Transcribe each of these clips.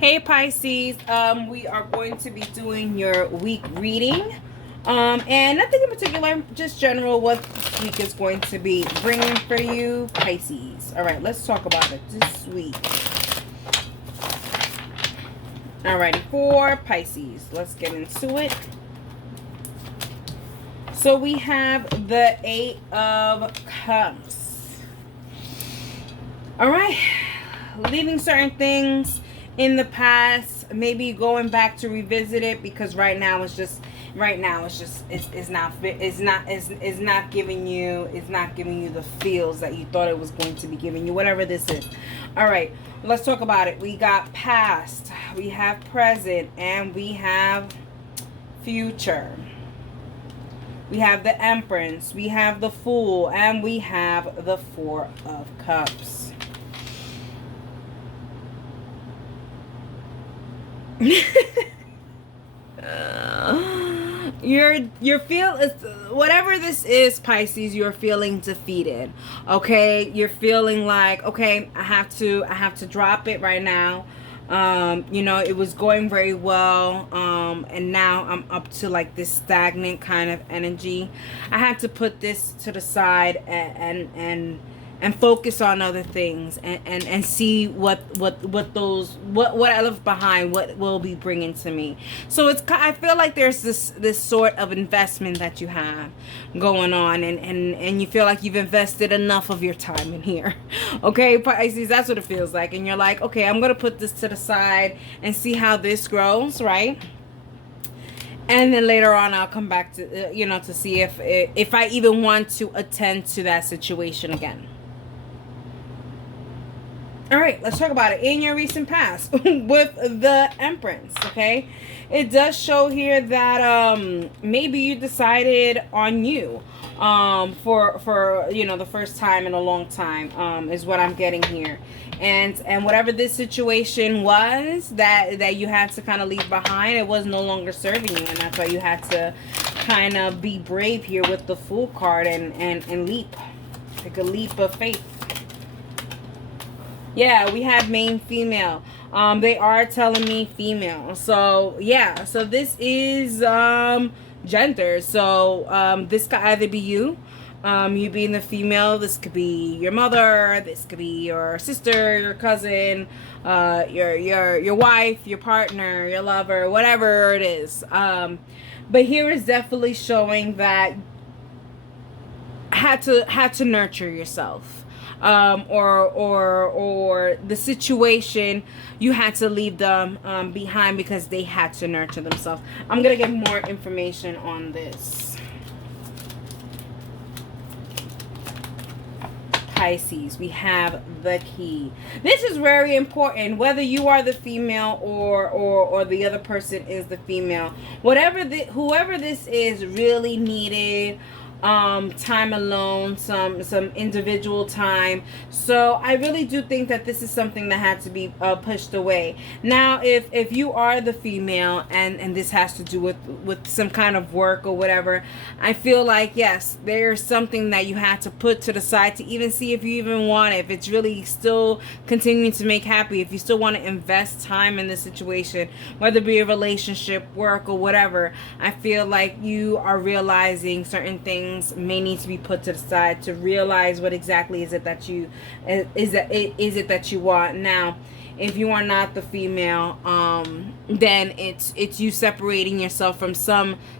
Hey Pisces, we are going to be doing your week reading. And nothing in particular, just general what this week is going to be bringing for you, Pisces. All right, let's talk about it this week. Alrighty, for Pisces, let's get into it. So we have the Eight of Cups. All right, leaving certain things in the past, maybe going back to revisit it, because right now it's not giving you the feels that you thought it was going to be giving you, whatever this is. All right, let's talk about it. We got past, we have present, and we have future. We have the Empress, we have the Fool, and we have the Four of Cups. You're feel whatever this is, Pisces, you're feeling defeated. Okay, you're feeling like, okay, I have to drop it right now. You know, it was going very well, and now I'm up to like this stagnant kind of energy. I have to put this to the side and focus on other things, and see what I left behind, what will be bringing to me. So I feel like there's this sort of investment that you have going on, and you feel like you've invested enough of your time in here. Okay, Pisces, that's what it feels like. And you're like, okay, I'm gonna put this to the side and see how this grows, right? And then later on, I'll come back to to see if I even want to attend to that situation again. All right, let's talk about it. In your recent past with the Empress, okay? It does show here that maybe you decided on you for the first time in a long time, is what I'm getting here. And whatever this situation was that you had to kind of leave behind, it was no longer serving you, and that's why you had to kind of be brave here with the Fool card and leap. Take a leap of faith. Yeah, we have main female. They are telling me female. So yeah, so this is gender. So this could either be you, you being the female. This could be your mother. This could be your sister, your cousin, your wife, your partner, your lover, whatever it is. But here is definitely showing that had to nurture yourself. Or the situation, you had to leave them behind because they had to nurture themselves. I'm gonna get more information on this. Pisces, we have the Key. This is very important, whether you are the female or the other person is the female. Whoever this is really needed time alone, some individual time. So I really do think that this is something that had to be pushed away. Now if you are the female and this has to do with some kind of work or whatever, I feel like yes, there's something that you have to put to the side to even see if you even want it, if it's really still continuing to make happy, if you still want to invest time in this situation, whether it be a relationship, work, or whatever. I feel like you are realizing certain things may need to be put to the side to realize what exactly is it that you want. Now if you are not the female, then it's you separating yourself from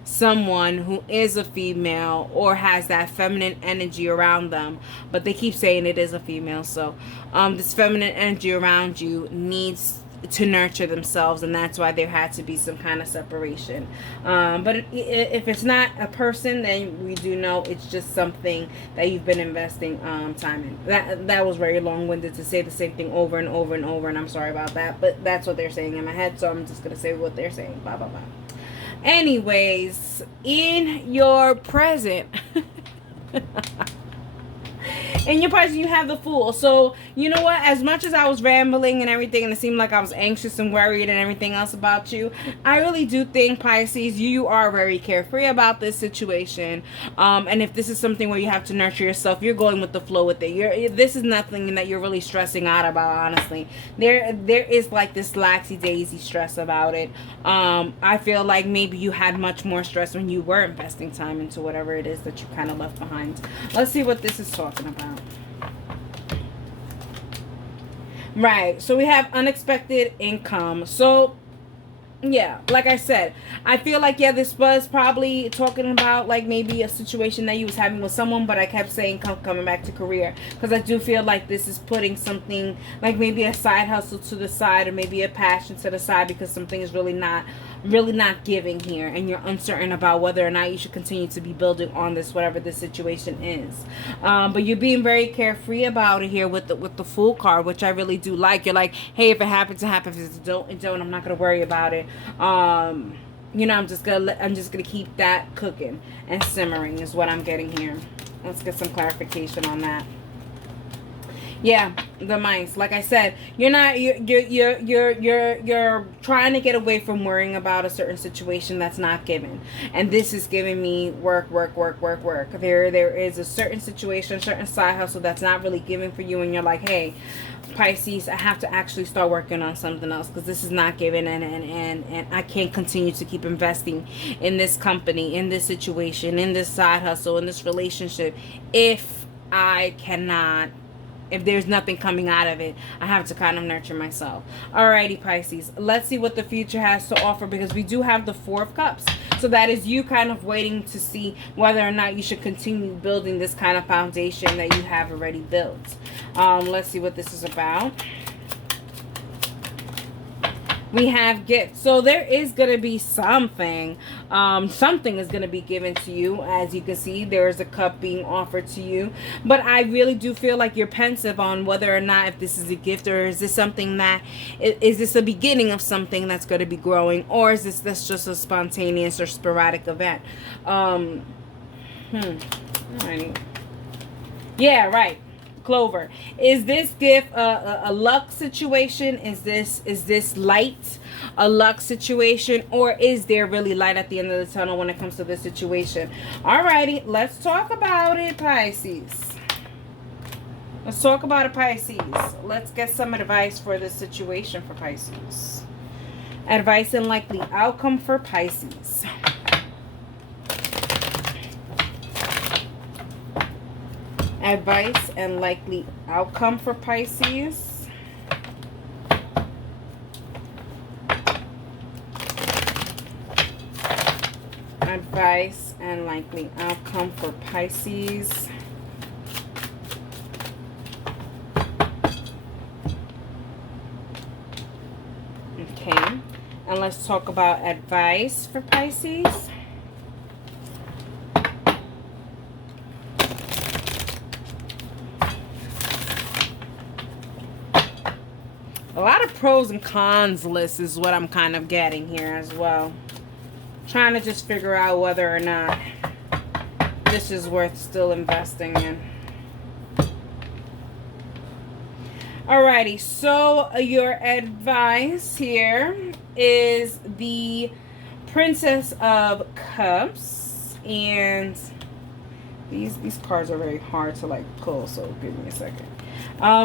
someone who is a female or has that feminine energy around them, but they keep saying it is a female. So this feminine energy around you needs to nurture themselves, and that's why there had to be some kind of separation. But if it's not a person, then we do know it's just something that you've been investing time in. That was very long-winded to say the same thing over and over and over, and I'm sorry about that, but that's what they're saying in my head, so I'm just gonna say what they're saying. Blah blah blah. Anyways, in your present In your Pisces, you have the Fool. So, you know what? As much as I was rambling and everything, and it seemed like I was anxious and worried and everything else about you, I really do think, Pisces, you are very carefree about this situation. And if this is something where you have to nurture yourself, you're going with the flow with it. This is nothing that you're really stressing out about, honestly. There is like this laxy-daisy stress about it. I feel like maybe you had much more stress when you were investing time into whatever it is that you kind of left behind. Let's see what this is talking about. Right, so we have unexpected income. So yeah, like I said, I feel like, yeah, this was probably talking about like maybe a situation that you was having with someone, but I kept saying coming back to career, because I do feel like this is putting something like maybe a side hustle to the side, or maybe a passion to the side, because something is really not giving here, and you're uncertain about whether or not you should continue to be building on this, whatever the situation is. But you're being very carefree about it here with the Fool card, which I really do like. You're like, hey, if it happens, it happens. If it don't, I'm not gonna worry about it. You know, I'm just gonna keep that cooking and simmering is what I'm getting here. Let's get some clarification on that. Yeah, the mice. Like I said, you're trying to get away from worrying about a certain situation that's not given, and this is giving me work. There is a certain situation, a certain side hustle that's not really giving for you, and you're like, hey, Pisces, I have to actually start working on something else, because this is not given, and I can't continue to keep investing in this company, in this situation, in this side hustle, in this relationship, if there's nothing coming out of it. I have to kind of nurture myself. Alrighty, Pisces. Let's see what the future has to offer, because we do have the Four of Cups. So that is you kind of waiting to see whether or not you should continue building this kind of foundation that you have already built. Let's see what this is about. We have gifts. So there is going to be something. Something is going to be given to you. As you can see, there is a cup being offered to you. But I really do feel like you're pensive on whether or not if this is a gift, or is this something that, is this a beginning of something that's going to be growing, or is this just a spontaneous or sporadic event? Alrighty. Yeah, right. Clover. Is this gift a luck situation? Is this light a luck situation, or is there really light at the end of the tunnel when it comes to this situation? Alrighty, let's talk about it, Pisces. Let's talk about it, Pisces. Let's get some advice for this situation for Pisces. Advice and likely outcome for Pisces. Advice and likely outcome for Pisces. Advice and likely outcome for Pisces. Okay, and let's talk about advice for Pisces. A lot of pros and cons list is what I'm kind of getting here as well. Trying to just figure out whether or not this is worth still investing in. Alrighty, so your advice here is the Princess of Cups. And these cards are very hard to like pull, so give me a second.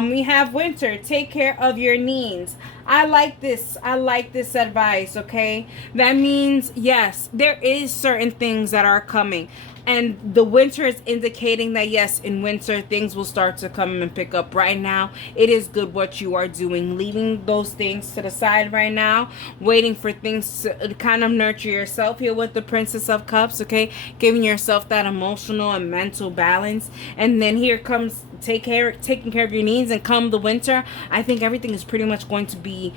We have Winter. Take care of your needs. I like this. I like this advice, okay? That means, yes, there is certain things that are coming. And the winter is indicating that, yes, in winter, things will start to come and pick up. Right now, it is good what you are doing. Leaving those things to the side right now. Waiting for things to kind of nurture yourself here with the Princess of Cups, okay? Giving yourself that emotional and mental balance. And then here comes taking care of your needs, and come the winter, I think everything is pretty much going to be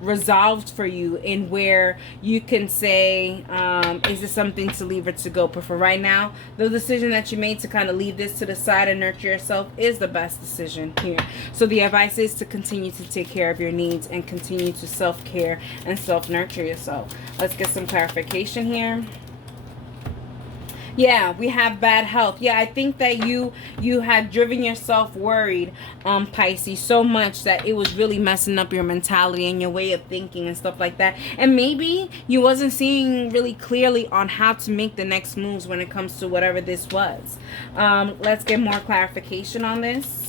resolved for you, in where you can say, is this something to leave or to go? But for right now, the decision that you made to kind of leave this to the side and nurture yourself is the best decision here. So the advice is to continue to take care of your needs and continue to self-care and self-nurture yourself. Let's get some clarification here. Yeah, we have bad health. Yeah, I think that you had driven yourself worried, Pisces, so much that it was really messing up your mentality and your way of thinking and stuff like that. And maybe you wasn't seeing really clearly on how to make the next moves when it comes to whatever this was. Let's get more clarification on this.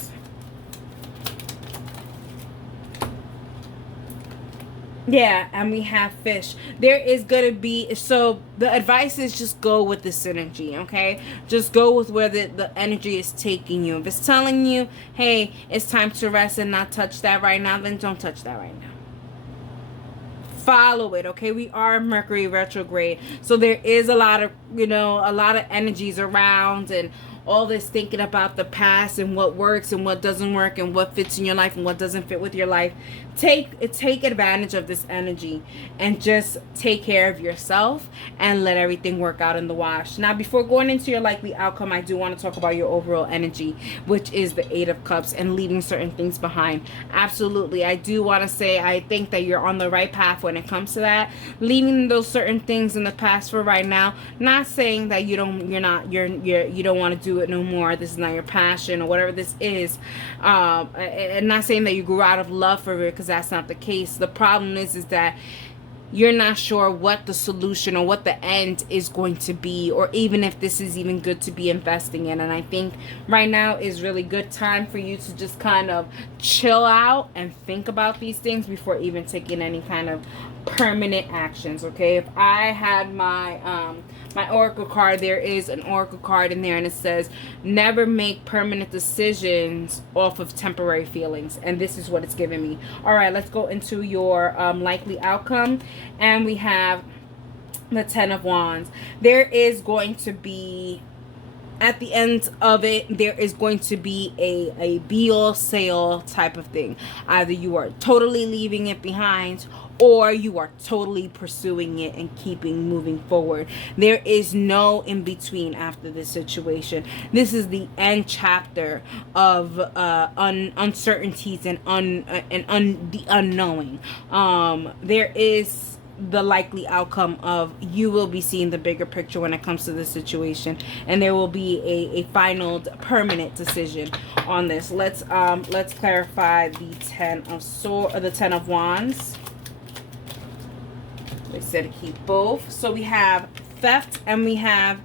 Yeah, and we have fish. There is going to be, so the advice is just go with the synergy, okay? Just go with where the energy is taking you. If it's telling you, hey, it's time to rest and not touch that right now, then don't touch that right now. Follow it, okay? We are Mercury retrograde, so there is a lot of, a lot of energies around, and all this thinking about the past and what works and what doesn't work and what fits in your life and what doesn't fit with your life. Take advantage of this energy and just take care of yourself and let everything work out in the wash. Now, before going into your likely outcome, I do want to talk about your overall energy, which is the Eight of Cups and leaving certain things behind. Absolutely, I do want to say I think that you're on the right path when it comes to that. Leaving those certain things in the past for right now. Not saying that you don't want to do it no more. This is not your passion or whatever this is. And not saying that you grew out of love for it, because that's not the case. The problem is that you're not sure what the solution or what the end is going to be, or even if this is even good to be investing in. And I think right now is really good time for you to just kind of chill out and think about these things before even taking any kind of permanent actions. Okay, if I had my my oracle card, there is an oracle card in there, and it says never make permanent decisions off of temporary feelings, and this is what it's giving me. All right, let's go into your likely outcome, and we have the Ten of Wands. There is going to be, at the end of it, there is going to be a be-all say-all type of thing. Either you are totally leaving it behind, or you are totally pursuing it and moving forward. There is no in between after this situation. This is the end chapter of uncertainties and the unknowing. There is the likely outcome of you will be seeing the bigger picture when it comes to this situation, and there will be a final permanent decision on this. Let's clarify the the Ten of Wands. They said to keep both. So we have theft and we have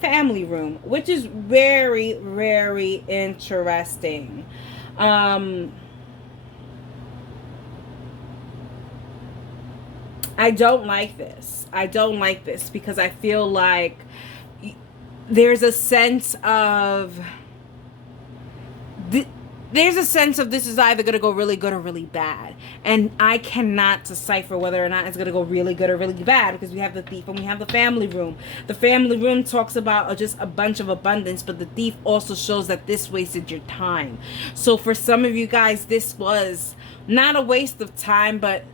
family room, which is very, very interesting. I don't like this. I don't like this because I feel like there's a sense of this is either going to go really good or really bad. And I cannot decipher whether or not it's going to go really good or really bad, because we have the Thief and we have the family room. The family room talks about just a bunch of abundance, but the Thief also shows that this wasted your time. So for some of you guys, this was not a waste of time, but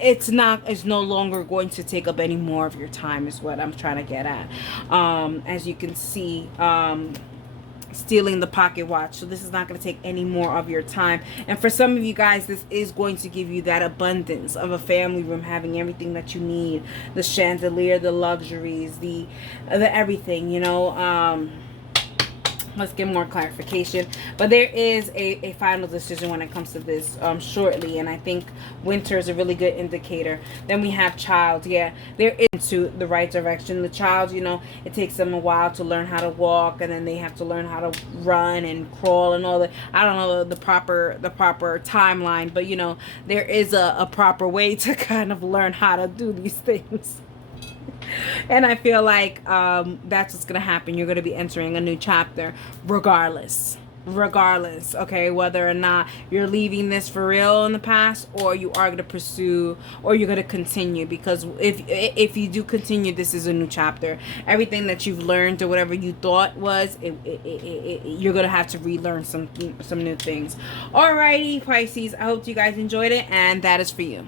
it's no longer going to take up any more of your time, is what I'm trying to get at. As you can see, stealing the pocket watch. So this is not going to take any more of your time. And for some of you guys, this is going to give you that abundance of a family room, having everything that you need, the chandelier, the luxuries, the everything, let's get more clarification. But there is a final decision when it comes to this shortly, and I think winter is a really good indicator. Then we have child. Yeah, they're into the right direction. The child, it takes them a while to learn how to walk, and then they have to learn how to run and crawl and all that. I don't know the proper timeline, but there is a proper way to kind of learn how to do these things. And I feel like that's what's going to happen. You're going to be entering a new chapter regardless, okay, whether or not you're leaving this for real in the past, or you are going to pursue, or you're going to continue. Because if you do continue, this is a new chapter. Everything that you've learned or whatever you thought was, you're going to have to relearn some new things. Alrighty, Pisces, I hope you guys enjoyed it, and that is for you.